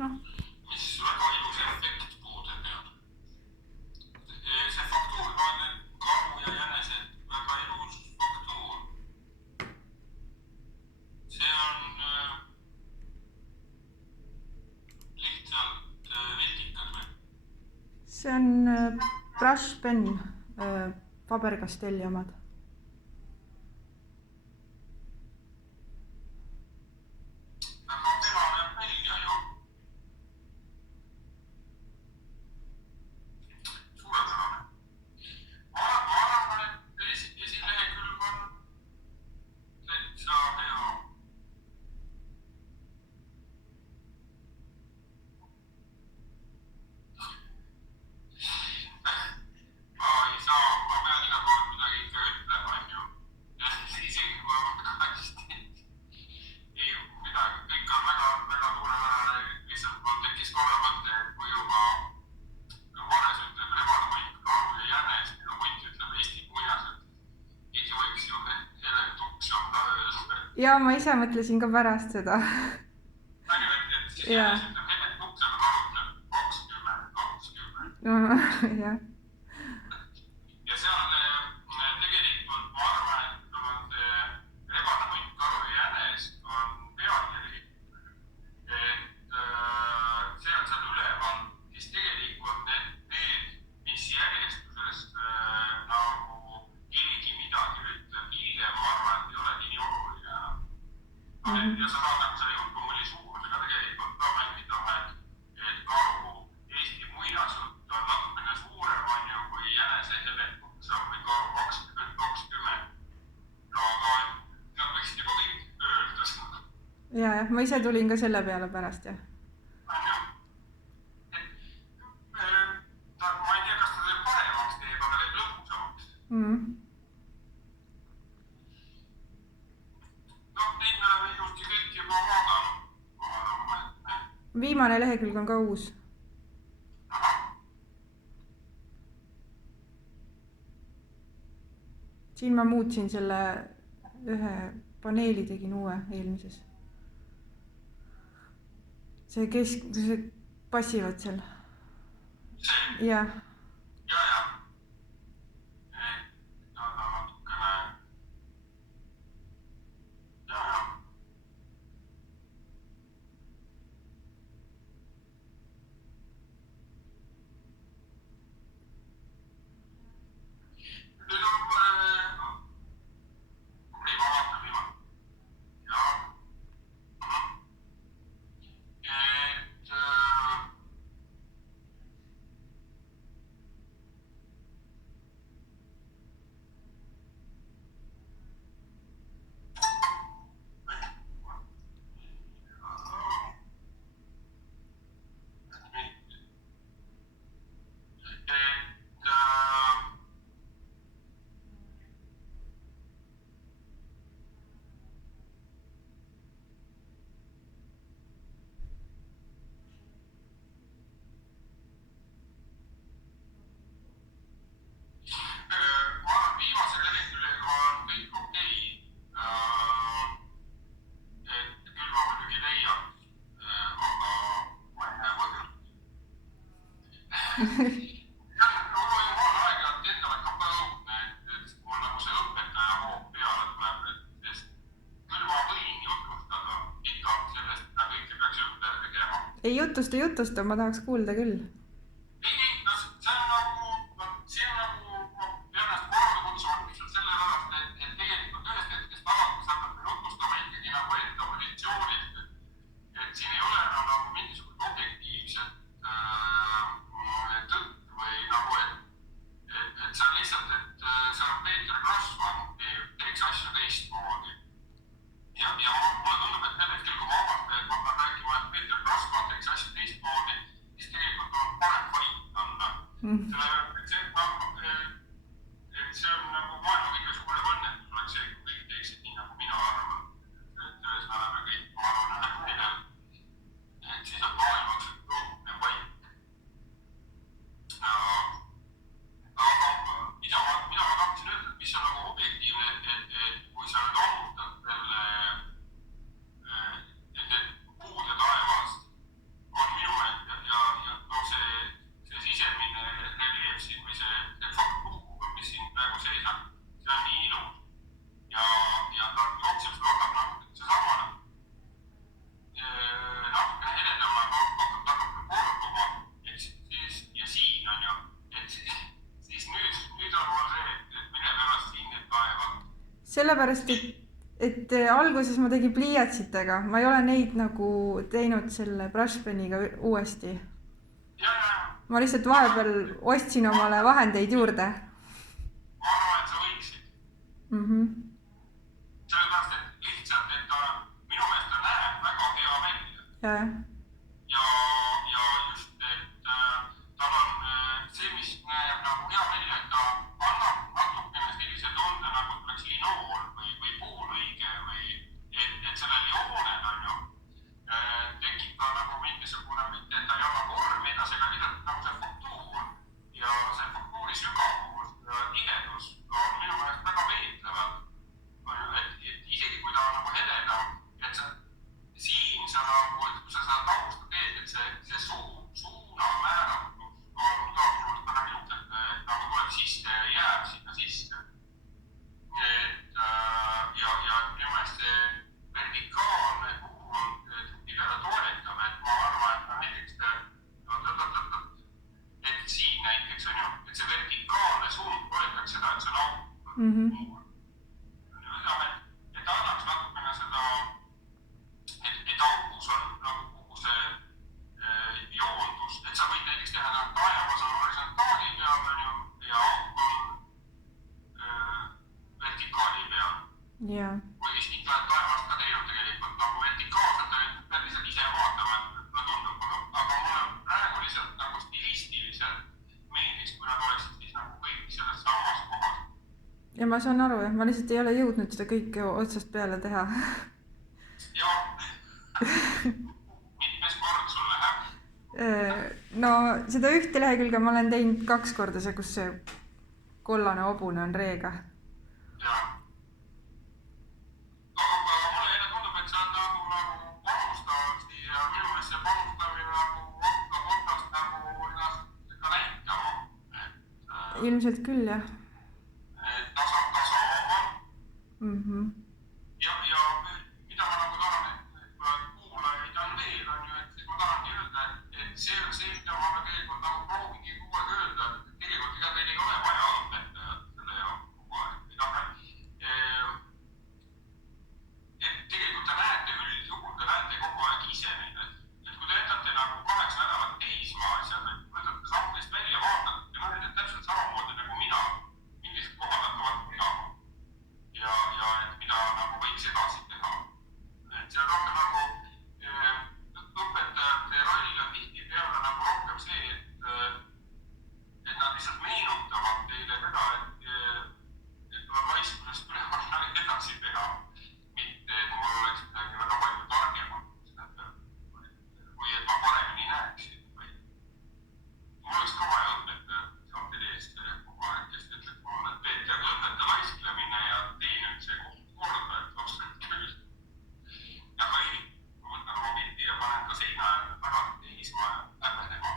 noh, mis väga ilus efekt puude peal. See faktuur, ma olen karu ja jänese väga ilus faktuur. See on lihtsalt vildikas või? see on Brush Pen, Faber-Castelli omad. Väga kena näeb välja ju. Suurepärane. Ma arvan, et esilehekülg on täitsa hea. Ma ei saa, ma pean iga kord midagi ikka ütlema, on ju. Isegi kui ma väga hästi ei midagi, kõik on väga suurepärane. Lihtsalt mul tekkis korra mõte, et kui juba Vares ütleb rebane munt, karu ja jänes, ja munt ütleb Eesti muinas, et keegi võiks ju Helen Tuksam ka öelda. Ja ma ise mõtlesin ka pärast seda. Et siis jänes ütleb Helen Tuksam, karu ütleb 20. jah. Ja seal tegelikult ma arvan, et rebane munt, karu ja jänes on pealkiri, et see on seal üleval, siis tegelikult need, mis järjestuses nagu keegi midagi ütleb hiljem, ma arvan, et ei olegi nii oluline. Ja sama nagu selle jutumulli suurusega tegelikult ka mängida, et karu Eesti muinasjutt on natukene suurem on ju kui jänese Helen Tuksam või karu 2020. Aga nad võiksid juba kõik öelda seda. Ja, ma ise tulin ka selle peale pärast, jah. Ma ei tea, kas ta teeb paremaks teeb, aga teeb lõpusamaks. Neid me oleme ilusti kõik juba vaadanud. Viimane lehekülg on ka uus. Siin ma muutsin selle ühe paneeli, tegin uue eelmises. See passivad seal. See? Jah. Ja. Aga natukene. Ja. Nüüd on ma vaatan niimoodi. Ja. Ma arvan, viimase leheküljega on kõik okei. Et küll ma muidugi leian, aga ma ei näe põhjust. Mul on aeg-ajalt endale ka õudne, et mul nagu see õpetaja hoog peale tuleb, sest küll ma võin jutustada ikka sellest, mida kõike peaks ümber tegema. Ei jutusta, ma tahaks kuulda küll. See on nagu, ma pean ennast korrale kutsuma lihtsalt selle pärast, et tegelikult ühest hetkest alates hakkab jutustama ikkagi nagu enda positsioonilt, et siin ei ole nagu mingisugust objektiivset tõtt või nagu, et see on lihtsalt, et see on Peeter Grossman teeks asju teistmoodi. Ja mulle tundub, et need hetkel, kui ma avastan, et ma pean rääkima, et Peeter Grossman teeks asju teistmoodi, siis tegelikult on parem vait anda. See on nagu maailma kõige suurem õnnetus oleks see, kui kõik teeksid nii, nagu mina arvan. Et me oleme kõik, ma arvan, ühel meelel. Et siis on maailmas õudne vait. Aga mida ma tahtsin öelda, mis on nagu objektiivne, et kui sa nüüd alustad selle, et puud ja taevast on sellepärast, et alguses ma tegin pliiatsitega, ma ei ole neid nagu teinud selle brushpeniga uuesti. Ma lihtsalt vahepeal ostsin omale vahendeid juurde. ma arvan, et sa võiksid. Sellepärast, et lihtsalt, et ta minu meelest ta näeb väga hea välja. Jah. Ja just, et tal on see, mis näeb nagu hea välja, et ta annab natukene sellise tunde, nagu tuleks linool või puulõige või et sellel joonel on ju tekib ka nagu mingisugune, mitte et ta ei anna vormi edasi, aga lihtsalt nagu see faktuur ja see faktuuri sügavus ja tihedus on minu meelest väga veetlevad. Et isegi kui ta on nagu hededam, et siin sa nagu, et kui sa seda tausta teed, et see suuna määratus on ka minu meelest väga ilmselt nagu tuleb sisse ja jääb sinna sisse. Et ja minu meelest see vertikaalne kuhu on tihedale toetav, et ma arvan, et näiteks et siin näiteks on ju, et see vertikaalne suund toetaks seda, et see on auto. Et annaks natukene seda, et aukus on nagu kogu see joondus, et sa võid näiteks teha taevas on horisontaali peal on ju ja auk on vertikaali peal. Jah. Või siis nii taevast ka teinud tegelikult nagu vertikaalselt, et pead lihtsalt ise vaatama, et mulle tundub, aga mulle praegu lihtsalt nagu stilistiliselt meeldiks, kui nad oleksid siis nagu kõik selles samas kohas. Ja ma saan aru, ma lihtsalt ei ole jõudnud seda kõike otsast peale teha. Jah, mitmes kord sul läheb? No seda ühte lehekülge ma olen teinud 2 korda, see kus see kollane hobune on reega. Jah. Aga mulle jälle tundub, et sa oled nagu panustavad ja minu meelest see panustamine nagu hakkab otsast nagu ennast ka näitama. Ilmselt küll, jah. Et ta saab tasaaval. Ja mida ma nagu tahan, et kuulajaid on veel, on ju, et siis ma tahangi öelda, et see on see, mida ma tegelikult nagu proovingi kogu aeg öelda, et tegelikult ega teil ei ole vaja õpetajat selle jaoks kogu aeg. Et tegelikult te näete üldjuhul, te näete kogu aeg ise neid, et kui te jätate nagu 8 nädalat teisma asjad, et võtate sahtlist välja, vaatate, te näete täpselt samamoodi nagu mina, millised kohad hakkavad minema ja et mida nagu võiks edasi teha. Et see on rohkem nagu õpetajate roll on tihtipeale nagu rohkem see, et nad lihtsalt meenutavad teile seda, et tuleb laiskusest tuleb edasi teha, mitte et mul oleks midagi väga palju targemat või et ma paremini näeksin. Mul oleks ka vaja õpetajat saab eest kogu aeg, kes ütleb mulle, et Peeter, lõpeta laisklemine ja tee nüüd see korda, et oskad küll. Aga ei, ma võtan oma pildi ja panen ka seina ja tagant teisma ja häbenema.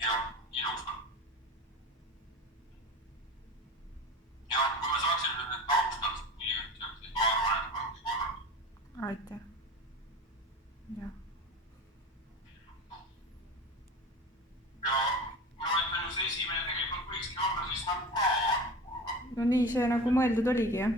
Ja, ilus on. Ja kui me saaksime nüüd taustalt nii ütleb, siis ma arvan, et ongi korranud. Aitäh. Jah. Ja ma ütlen ju see esimene tegelikult võikski olla siis nagu ka. No nii see nagu mõeldud oligi, jah.